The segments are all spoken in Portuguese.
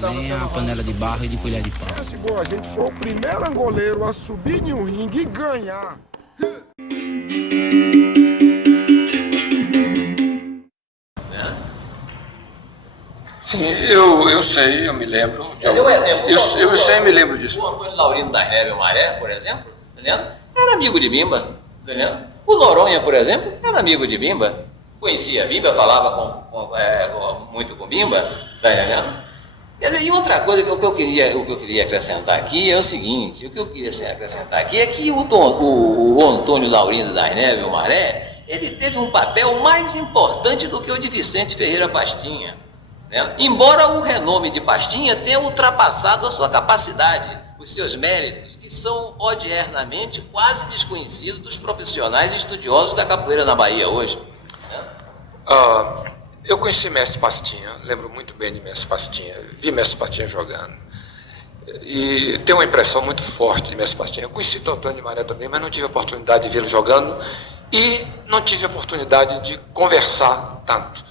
Nem a panela de barro e de colher de pau. Se a gente for o primeiro angoleiro a subir em um ringue e ganhar. Sim, eu sei, eu me lembro. Quer dizer, um exemplo. Eu sei, me lembro disso. O Antônio Laurindo das Neves Maré, por exemplo, entendendo? Era amigo de Bimba, entendendo? O Noronha, por exemplo, era amigo de Bimba. Conhecia Bimba, falava muito com Bimba, tá entendendo? E outra coisa que eu queria acrescentar aqui é o seguinte: o que eu queria acrescentar aqui é que o Antônio Laurindo das Neves Maré, ele teve um papel mais importante do que o de Vicente Ferreira Pastinha. Né? Embora o renome de Pastinha tenha ultrapassado a sua capacidade, os seus méritos, que são odiernamente quase desconhecidos dos profissionais e estudiosos da capoeira na Bahia hoje. Eu conheci Mestre Pastinha, lembro muito bem de Mestre Pastinha, vi Mestre Pastinha jogando. E tenho uma impressão muito forte de Mestre Pastinha. Eu conheci Totão de Maré também, mas não tive a oportunidade de vê-lo jogando e não tive a oportunidade de conversar tanto.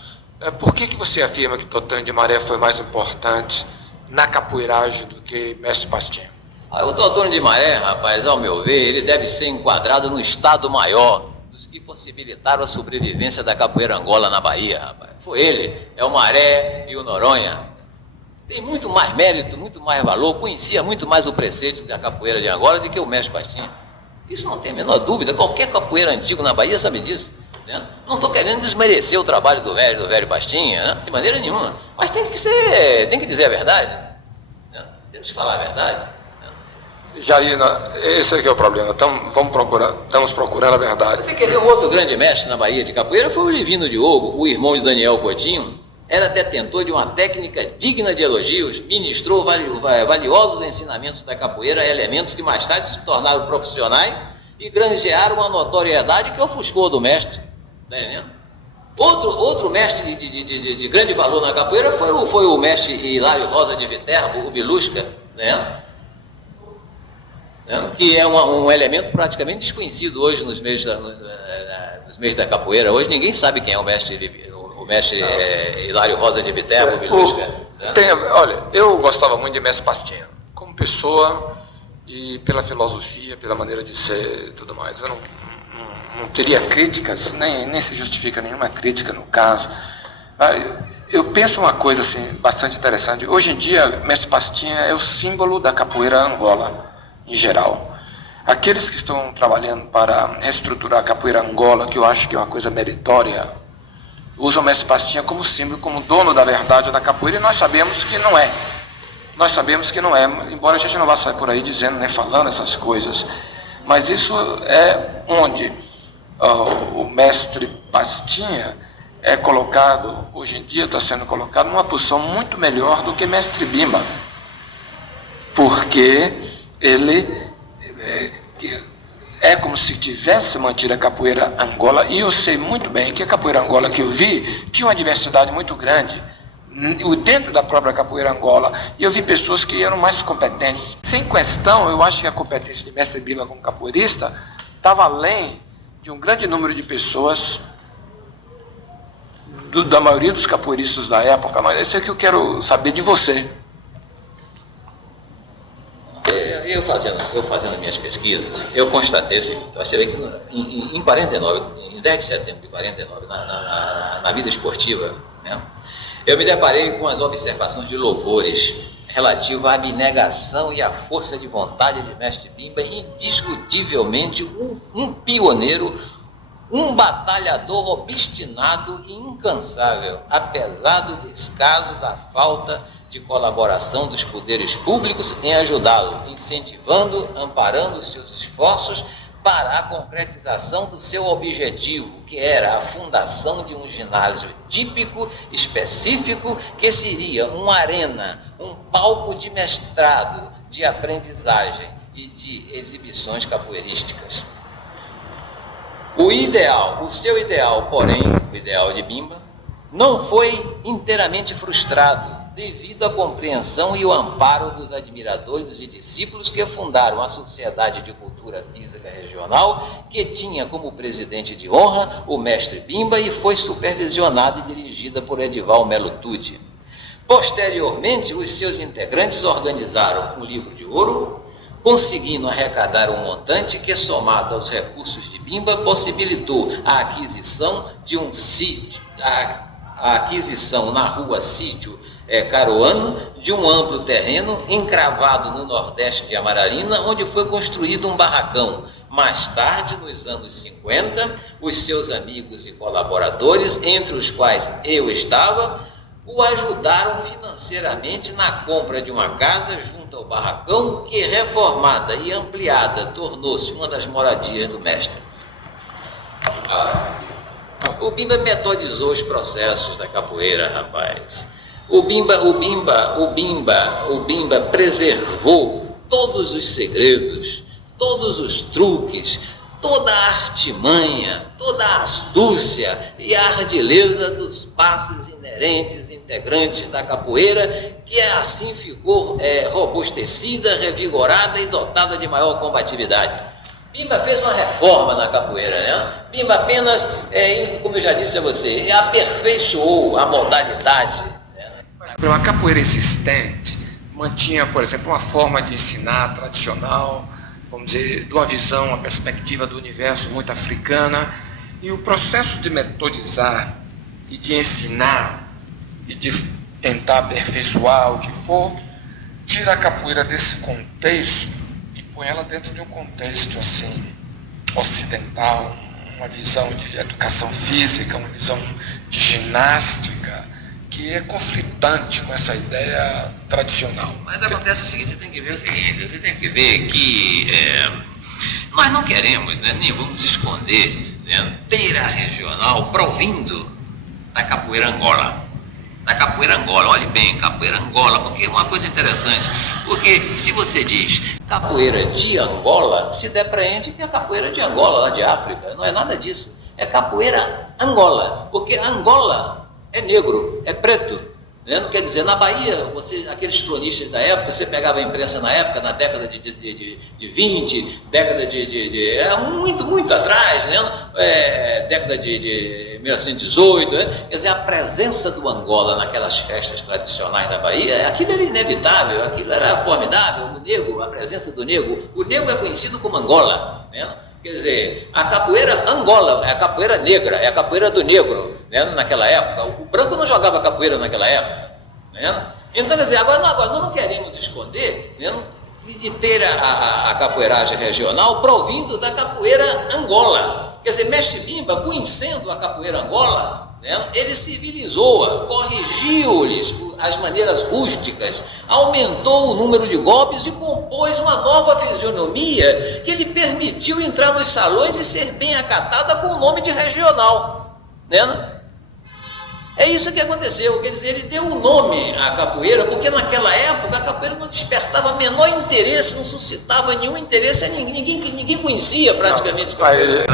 Por que você afirma que Totão de Maré foi mais importante na capoeiragem do que Mestre Pastinha? O Totão de Maré, rapaz, ao meu ver, ele deve ser enquadrado no estado maior dos que possibilitaram a sobrevivência da capoeira Angola na Bahia, rapaz. Foi ele, é o Maré e o Noronha. Tem muito mais mérito, muito mais valor, conhecia muito mais o preceito da capoeira de Angola do que o Mestre Pastinha. Isso não tem a menor dúvida, qualquer capoeira antigo na Bahia sabe disso. Não estou querendo desmerecer o trabalho do velho Pastinha, né? De maneira nenhuma. Mas tem que dizer a verdade. Né? Temos que falar a verdade. Né? Jair, esse aqui é o problema. Estamos procurando a verdade. Você quer ver um outro grande mestre na Bahia de capoeira? Foi o Livino Diogo, o irmão de Daniel Coutinho. Era detentor de uma técnica digna de elogios, ministrou valiosos ensinamentos da capoeira a elementos que mais tarde se tornaram profissionais e granjearam uma notoriedade que ofuscou do mestre. Outro mestre de grande valor na capoeira foi o mestre Hilário Rosa de Viterbo, o Bilusca, né? Que é um elemento praticamente desconhecido hoje nos meios da capoeira. Hoje ninguém sabe quem é o mestre Hilário Rosa de Viterbo, o Bilusca. Olha, eu gostava muito de Mestre Pastinha, como pessoa e pela filosofia, pela maneira de ser e tudo mais. Eu não teria críticas, nem se justifica nenhuma crítica no caso. Eu penso uma coisa assim, bastante interessante. Hoje em dia, Mestre Pastinha é o símbolo da capoeira Angola, em geral. Aqueles que estão trabalhando para reestruturar a capoeira Angola, que eu acho que é uma coisa meritória, usam Mestre Pastinha como símbolo, como dono da verdade da capoeira, e nós sabemos que não é. Nós sabemos que não é, embora a gente não vá sair por aí dizendo, nem falando essas coisas. Mas isso é onde o Mestre Pastinha é colocado, hoje em dia está sendo colocado numa posição muito melhor do que Mestre Bimba, porque ele é como se tivesse mantido a capoeira Angola, e eu sei muito bem que a capoeira Angola que eu vi tinha uma diversidade muito grande dentro da própria capoeira Angola, e eu vi pessoas que eram mais competentes. Sem questão, eu acho que a competência de Mestre Bimba como capoeirista estava além de um grande número de pessoas, da maioria dos capoeiristas da época, mas isso é que eu quero saber de você. Eu fazendo minhas pesquisas, eu constatei o seguinte: você vê que em 49, em 10 de setembro de 49, na vida esportiva, né, eu me deparei com as observações de louvores relativas à abnegação e à força de vontade de Mestre Bimba, indiscutivelmente um pioneiro, um batalhador obstinado e incansável, apesar do descaso da falta de colaboração dos poderes públicos em ajudá-lo, incentivando, amparando os seus esforços para a concretização do seu objetivo, que era a fundação de um ginásio típico, específico, que seria uma arena, um palco de mestrado, de aprendizagem e de exibições capoeirísticas. O seu ideal, porém, o ideal de Bimba, não foi inteiramente frustrado, devido à compreensão e o amparo dos admiradores e discípulos que fundaram a Sociedade de Cultura Física Regional, que tinha como presidente de honra o mestre Bimba e foi supervisionada e dirigida por Edival Melo Tucci. Posteriormente, os seus integrantes organizaram um livro de ouro, conseguindo arrecadar um montante que, somado aos recursos de Bimba, possibilitou a aquisição de um sítio, a aquisição na rua Sítio Caruano, de um amplo terreno encravado no nordeste de Amaralina, onde foi construído um barracão. Mais tarde, nos anos 50, os seus amigos e colaboradores, entre os quais eu estava, o ajudaram financeiramente na compra de uma casa junto ao barracão, que, reformada e ampliada, tornou-se uma das moradias do mestre. O Bimba metodizou os processos da capoeira, rapaz. O Bimba preservou todos os segredos, todos os truques, toda a artimanha, toda a astúcia e a ardileza dos passos inerentes, integrantes da capoeira, que assim ficou robustecida, revigorada e dotada de maior combatividade. Bimba fez uma reforma na capoeira, né? Bimba apenas, como eu já disse a você, aperfeiçoou a modalidade. A capoeira existente mantinha, por exemplo, uma forma de ensinar tradicional, vamos dizer, de uma visão, uma perspectiva do universo muito africana, e o processo de metodizar e de ensinar e de tentar aperfeiçoar o que for, tira a capoeira desse contexto e põe ela dentro de um contexto assim, ocidental, uma visão de educação física, uma visão de ginástica, que é conflitante com essa ideia tradicional. Mas acontece o seguinte, você tem que ver que nós não queremos, né, nem vamos esconder, né, ter a regional provindo da capoeira Angola. Da capoeira Angola, olhe bem, capoeira Angola, porque é uma coisa interessante, porque se você diz capoeira de Angola, se depreende que é a capoeira de Angola, lá de África, não é nada disso, é capoeira Angola, porque Angola é negro, é preto, né? Não quer dizer, na Bahia, aqueles cronistas da época, você pegava a imprensa na época, na década de 20, década muito atrás, né? Década de 1918, né? Quer dizer, a presença do Angola naquelas festas tradicionais da Bahia, aquilo era inevitável, aquilo era formidável, o negro, a presença do negro, o negro é conhecido como Angola, né? Quer dizer, a capoeira Angola é a capoeira negra, é a capoeira do negro, né, naquela época. O branco não jogava capoeira naquela época. Né? Então, quer dizer, agora nós não queremos esconder, né, de ter a capoeiragem regional provindo da capoeira Angola. Quer dizer, Mestre Bimba, conhecendo a capoeira Angola, né, ele civilizou-a, corrigiu-lhes as maneiras rústicas, aumentou o número de golpes e compôs uma nova fisionomia que lhe permitiu entrar nos salões e ser bem acatada com o nome de regional. Né? É isso que aconteceu, quer dizer, ele deu um nome à capoeira, porque naquela época a capoeira não despertava menor interesse, não suscitava nenhum interesse, ninguém conhecia praticamente capoeira.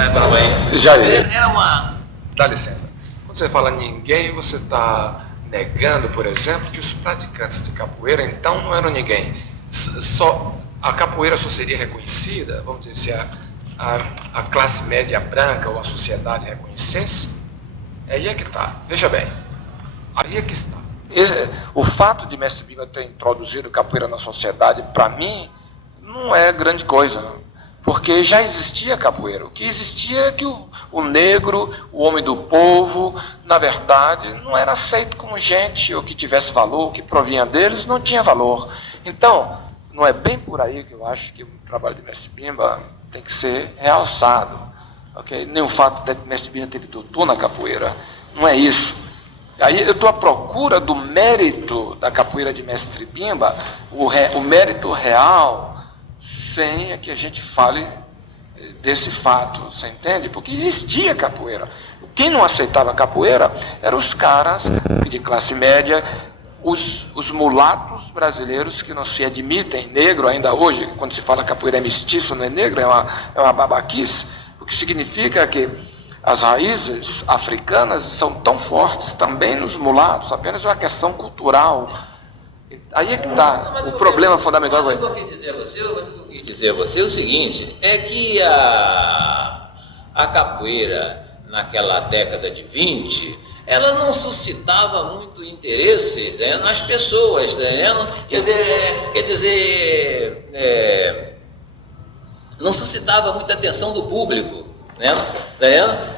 Era uma... Dá licença. Quando você fala ninguém, você está negando, por exemplo, que os praticantes de capoeira então não eram ninguém. A capoeira só seria reconhecida, vamos dizer, se a classe média branca ou a sociedade reconhecesse. Aí é que está. Veja bem, aí é que está. O fato de Mestre Bimba ter introduzido capoeira na sociedade, para mim, não é grande coisa, porque já existia capoeira. O que existia é que o negro, o homem do povo, na verdade, não era aceito como gente, ou que tivesse valor, o que provinha deles não tinha valor. Então, não é bem por aí que eu acho que o trabalho de Mestre Bimba tem que ser realçado. Okay? Nem o fato de que Mestre Bimba teve doutor na capoeira, não é isso. Aí eu estou à procura do mérito da capoeira de Mestre Bimba, o mérito real, sem que a gente fale desse fato, você entende? Porque existia capoeira. Quem não aceitava capoeira eram os caras de classe média, os mulatos brasileiros que não se admitem negro ainda hoje. Quando se fala capoeira é mestiço, não é negro, é uma babaquice. O que significa que as raízes africanas são tão fortes também nos mulatos, apenas uma questão cultural. Aí é que está o problema fundamental. Mas o que eu quis dizer a você é o seguinte, é que a capoeira naquela década de 20, ela não suscitava muito interesse, né, nas pessoas, né? Não suscitava muita atenção do público, né?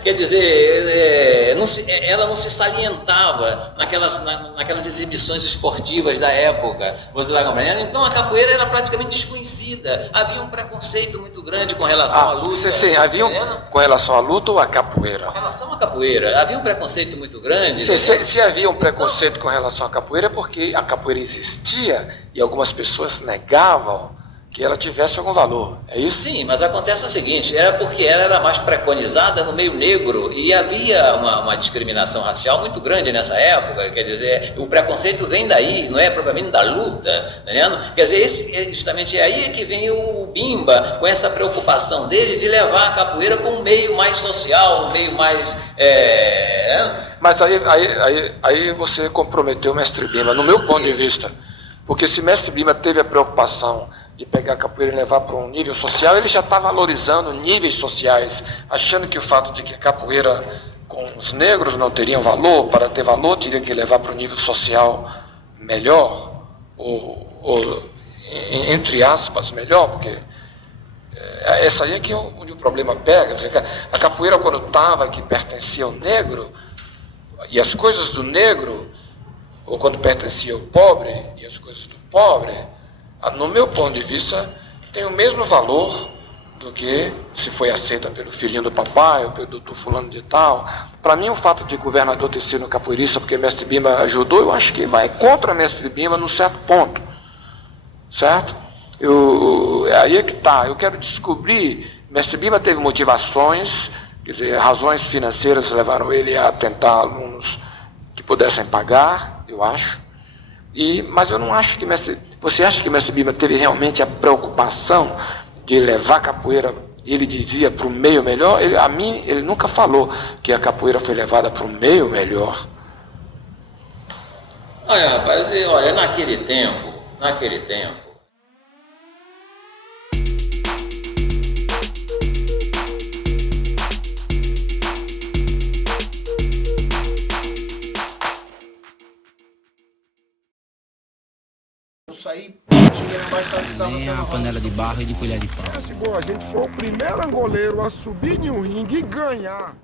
Quer dizer, ela não se salientava naquelas exibições esportivas da época. Você vai compreender? Então a capoeira era praticamente desconhecida. Havia um preconceito muito grande com relação à luta. Sim, havia com relação à luta ou à capoeira? Com relação à capoeira, havia um preconceito muito grande. Se havia um preconceito com relação à capoeira, é porque a capoeira existia e algumas pessoas negavam que ela tivesse algum valor, é isso? Sim, mas acontece o seguinte, era porque ela era mais preconizada no meio negro e havia uma discriminação racial muito grande nessa época, quer dizer, o preconceito vem daí, não é propriamente da luta, tá vendo? Quer dizer, justamente é aí que vem o Bimba, com essa preocupação dele de levar a capoeira para um meio mais social, um meio mais... Mas aí você comprometeu o mestre Bimba, no meu ponto de vista, porque se mestre Bimba teve a preocupação de pegar a capoeira e levar para um nível social, ele já está valorizando níveis sociais, achando que o fato de que a capoeira com os negros não teriam valor, para ter valor teria que levar para um nível social melhor, ou entre aspas, melhor, porque essa aí é que onde o problema pega. A capoeira, quando estava, que pertencia ao negro, e as coisas do negro, ou quando pertencia ao pobre, e as coisas do pobre, no meu ponto de vista, tem o mesmo valor do que se foi aceita pelo filhinho do papai, ou pelo doutor fulano de tal. Para mim, o fato de o governador ter sido capoeirista, porque mestre Bimba ajudou, eu acho que vai contra mestre Bimba num certo ponto, certo? Aí é que está, eu quero descobrir, mestre Bimba teve motivações, quer dizer, razões financeiras levaram ele a tentar alunos que pudessem pagar, eu acho, mas eu não acho que você acha que mestre Bimba teve realmente a preocupação de levar a capoeira, ele dizia, para o meio melhor? A mim, ele nunca falou que a capoeira foi levada para o meio melhor. Olha, rapaz, olha, naquele tempo, Nem a panela de barro e de colher de pau. Se a gente for o primeiro angoleiro a subir em um ringue e ganhar.